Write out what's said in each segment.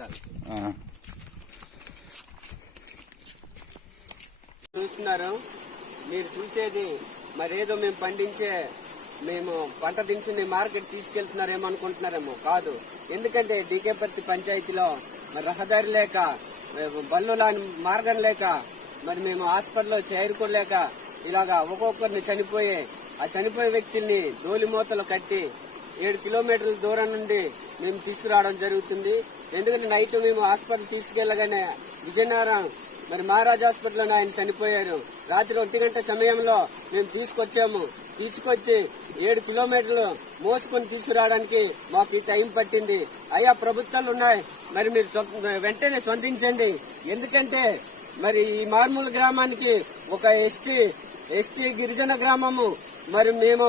Sir. చూస్తున్నారు మీరు చూసేది మరేదో మేము పండించే మేము పంట దినుసుని మార్కెట్ తీసుకెళ్తున్నారేమో అనుకుంటున్నారేమో. కాదు, ఎందుకంటే డీకేపర్తి పంచాయతీలో మరి రహదారి లేక బళ్ళు మార్గం లేక మరి మేము హాస్పిటల్లో చేరుకోలేక ఇలాగా ఒక్కొక్కరిని ఆ చనిపోయే వ్యక్తుల్ని డోలి మూతలు కట్టి 7 కిలోమీటర్ల దూరం నుండి మేము తీసుకురావడం జరుగుతుంది. ఎందుకంటే నైట్ మేము హాస్పిటల్ తీసుకెళ్లగానే విజయనగరం మరి మహారాజ్ హాస్పిటల్లో ఆయన చనిపోయారు. రాత్రి 1 గంట సమయంలో మేము తీసుకొచ్చి 7 కిలోమీటర్లు మోసుకొని తీసుకురావడానికి మాకు ఈ టైం పట్టింది. అయ్యా, ప్రభుత్వాలు ఉన్నాయి, మరి మీరు వెంటనే స్పందించండి. ఎందుకంటే మరి ఈ మారుమూల గ్రామానికి ఒక ఎస్టీ గిరిజన గ్రామము, మరి మేము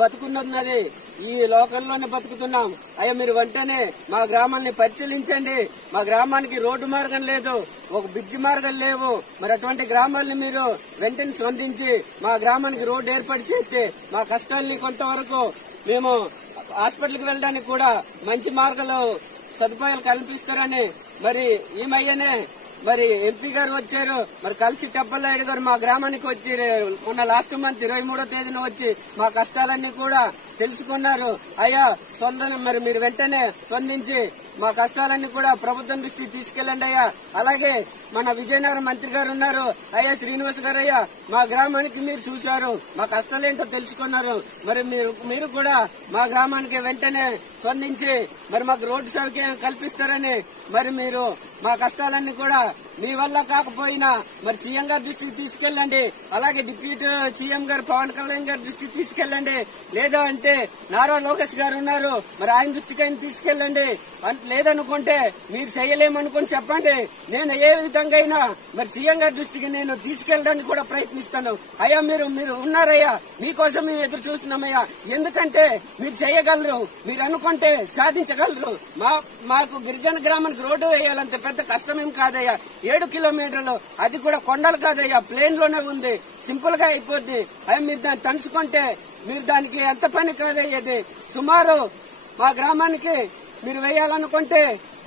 బతుకున్నది ఈ లోకల్లోనే బతుకుతున్నాం. అయ్యా, మీరు వెంటనే మా గ్రామాన్ని పరిశీలించండి. మా గ్రామానికి రోడ్డు మార్గం లేదు, ఒక బ్రిడ్జి మార్గం లేవు. మరి అటువంటి గ్రామాలని మీరు వెంటనే స్పందించి మా గ్రామానికి రోడ్డు ఏర్పాటు చేస్తే మా కష్టాల్ని కొంతవరకు మేము హాస్పిటల్కి వెళ్ళడానికి కూడా మంచి మార్గాలు సదుపాయాలు కల్పిస్తారని మరి ఈ మధ్యనే మరి ఎంపీ గారు వచ్చారు. మరి కలిసి టెప్పలనాయుడు గారు మా గ్రామానికి వచ్చి మొన్న లాస్ట్ మంత్ 23వ తేదీన వచ్చి మా కష్టాలన్నీ కూడా తెలుసుకున్నారు. అయ్యా, మరి మీరు వెంటనే స్పందించి మా కష్టాలన్నీ కూడా ప్రభుత్వం దృష్టికి తీసుకెళ్లండి అయ్యా. అలాగే మన విజయనగరం మంత్రి గారు ఉన్నారు, అయ్యా శ్రీనివాస్ గారు. అయ్యా, మా గ్రామానికి మీరు చూశారు, మా కష్టాలేంటో తెలుసుకున్నారు. మరి మీరు కూడా మా గ్రామానికి వెంటనే స్పందించి మరి మాకు రోడ్డు సౌకర్యం కల్పిస్తారని మరి మీరు మా కష్టాలన్నీ కూడా మీ వల్ల కాకపోయినా మరి సీఎం గారి దృష్టికి తీసుకెళ్లండి. అలాగే డిప్యూటీ సీఎం గారు పవన్ కళ్యాణ్ గారి దృష్టికి తీసుకెళ్లండి. లేదా అంటే నారా లోకేష్ గారు ఉన్నారు, మరి ఆయన దృష్టికి ఆయన తీసుకెళ్లండి. లేదనుకుంటే మీరు చేయలేమనుకుని చెప్పండి. నేను ఏ విధంగా అయినా మరి సీఎం గారి దృష్టికి నేను తీసుకెళ్ళడానికి కూడా ప్రయత్నిస్తాను. అయ్యా, మీరు ఉన్నారయ్యా, మీకోసం మేము ఎదురు చూస్తున్నామయ్యా. ఎందుకంటే మీరు చేయగలరు, మీరు అనుకుంటే సాధించగలరు. మాకు గిరిజన గ్రామానికి రోడ్డు వేయాలంటే పెద్ద కష్టమేం కాదయ్యా. 7 కిలోమీటర్లు, అది కూడా కొండలు కాదయ్యా, ప్లేన్ లోనే ఉంది, సింపుల్ గా అయిపోద్ది. అయ్యా, మీరు దాన్ని తలుచుకుంటే మీరు దానికి ఎంత పని కాదయ్యేది. సుమారు మా గ్రామానికి మీరు వేయాలనుకుంటే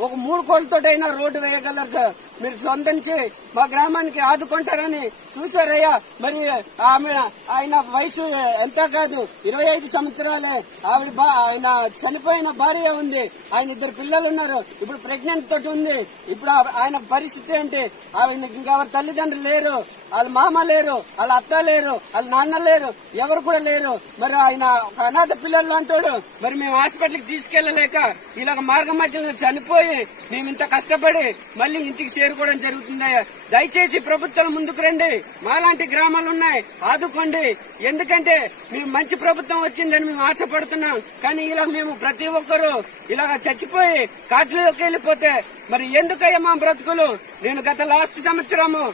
ఒక 3 కోట్లతోటైనా రోడ్డు వేయగలరు సార్. మీరు స్పందించి మా గ్రామానికి ఆదుకుంటారని చూసారయ్యా. మరి ఆయన వయసు ఎంత కాదు, 25 సంవత్సరాలే. ఆయన చనిపోయిన భార్య ఉంది, ఆయన 2 పిల్లలు ఉన్నారు, ఇప్పుడు ప్రెగ్నెంట్ తోటి ఉంది. ఇప్పుడు ఆయన పరిస్థితి ఏంటి? ఆయన ఇంకా తల్లిదండ్రులు లేరు, వాళ్ళ మామ లేరు, వాళ్ళ అత్త లేరు, వాళ్ళ నాన్న లేరు, ఎవరు కూడా లేరు. మరి ఆయన ఒక అనాథ పిల్లలు అంటాడు. మరి మేము హాస్పిటల్కి తీసుకెళ్లలేక ఇలాగ మార్గం మధ్యలో చనిపోయి మేము ఇంత కష్టపడి మళ్ళీ ఇంటికి చేరుకోవడం జరుగుతుందయ్యా. దయచేసి ప్రభుత్వాలు ముందుకు రండి, మాలాంటి గ్రామాలు ఉన్నాయి, ఆదుకోండి. ఎందుకంటే మేము మంచి ప్రభుత్వం వచ్చిందని మేము ఆశపడుతున్నాం. కానీ ఇలా మేము ప్రతి ఒక్కరూ ఇలాగ చచ్చిపోయి కాట్లలోకి వెళ్లిపోతే మరి ఎందుకయ్యా మా బ్రతుకులు? నేను గత లాస్ట్ సంవత్సరము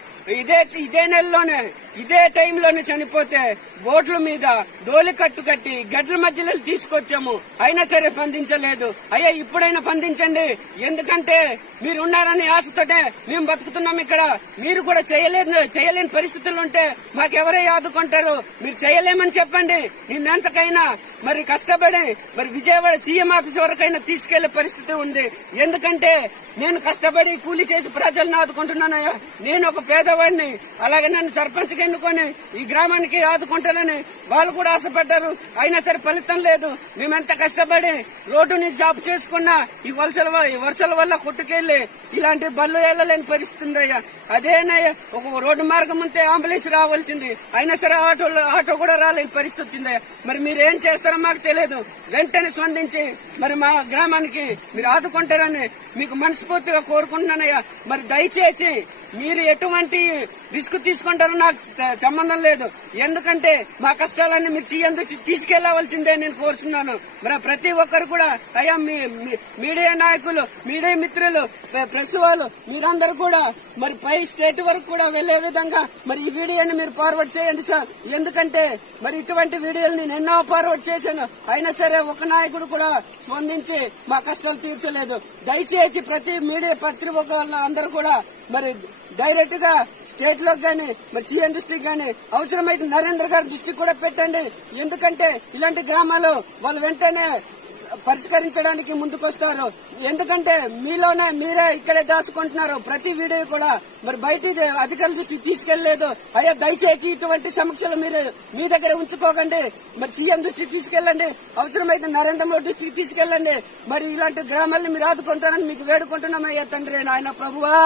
ఇదే నెలలోనే ఇదే టైంలోనే చనిపోతే బోట్ల మీద డోలి కట్టి గడ్ల మధ్యలో తీసుకొచ్చాము, అయినా సరే స్పందించలేదు. అయ్యా, ఇప్పుడైనా స్పందించండి. ఎందుకంటే మీరు ఉన్నారని ఆశతోటే మేము బతుకుతున్నాం ఇక్కడ. మీరు కూడా చేయలేని పరిస్థితులు ఉంటే మాకెవరే ఆదుకుంటారు? మీరు చేయలేమని చెప్పండి. నిన్నెంతకైనా మరి కష్టపడి మరి విజయవాడ సీఎం ఆఫీస్ వరకైనా తీసుకెళ్లే పరిస్థితి ఉంది. ఎందుకంటే నేను కష్టపడి కూలీ చేసి ప్రజలను ఆదుకుంటున్నానయ్యా. నేను ఒక పేదవాడిని, అలాగే నన్ను సర్పంచ్ ఎన్నుకొని ఈ గ్రామానికి ఆదుకుంటానని వాళ్ళు కూడా ఆశపడ్డారు. అయినా సరే ఫలితం లేదు. మేమెంత కష్టపడి రోడ్డుని జాబ్ చేసుకున్నా ఈ వర్షాల వల్ల కొట్టుకెళ్లి ఇలాంటి బళ్ళు వెళ్లలేని పరిస్థితి ఉందయ్యా. అదేనయ్యా, ఒక రోడ్డు మార్గం ఉంటే అంబులెన్స్ రావాల్సింది, అయినా సరే ఆటో కూడా రాలేని పరిస్థితి వచ్చిందయ్యా. మరి మీరేం చేస్తారో మాకు తెలియదు. వెంటనే స్పందించి మరి మా గ్రామానికి మీరు ఆదుకుంటారని మీకు మనస్ఫూర్తిగా కోరుకుంటున్నానయ్యా. మరి దయచేసి మీరు ఎటువంటి రిస్క్ తీసుకుంటారో నాకు సంబంధం లేదు. ఎందుకంటే మా కష్టాలన్నీ మీరు తీసుకెళ్లవలసిందే నేను కోరుతున్నాను. మరి ప్రతి ఒక్కరు కూడా అయ్యా, మీడియా నాయకులు, మీడియా మిత్రులు, ప్రెస్ వాళ్ళు, మీరందరూ కూడా మరి పై స్టేట్ వరకు కూడా వెళ్లే విధంగా మరి ఈ వీడియోని మీరు ఫార్వర్డ్ చేయండి సార్. ఎందుకంటే మరి ఇటువంటి వీడియోలు నేను ఎన్నో ఫార్వర్డ్ చేశాను, అయినా సరే ఒక నాయకుడు కూడా స్పందించి మా కష్టాలు తీర్చలేదు. దయచేసి ప్రతి మీడియా పత్రిక అందరూ కూడా మరి డైరెక్ట్ గా స్టేట్ లో గానీ మరి సీఎం దృష్టికి గానీ అవసరమైతే నరేంద్ర గారి దృష్టికి కూడా పెట్టండి. ఎందుకంటే ఇలాంటి గ్రామాలు వాళ్ళు వెంటనే పరిష్కరించడానికి ముందుకొస్తారు. ఎందుకంటే మీరే ఇక్కడే దాచుకుంటున్నారు ప్రతి వీడియో కూడా. మరి బయట అధికారుల దృష్టికి తీసుకెళ్లలేదు. అయ్యా దయచేసి ఇటువంటి సమస్యలు మీరు మీ దగ్గర ఉంచుకోకండి. మరి సీఎం దృష్టికి తీసుకెళ్లండి, అవసరమైతే నరేంద్ర మోడీ దృష్టికి తీసుకెళ్లండి. మరి ఇలాంటి గ్రామాలను మీరు ఆదుకుంటారని మీకు వేడుకుంటున్నామయ్యా తండ్రి నాయన ప్రభువా.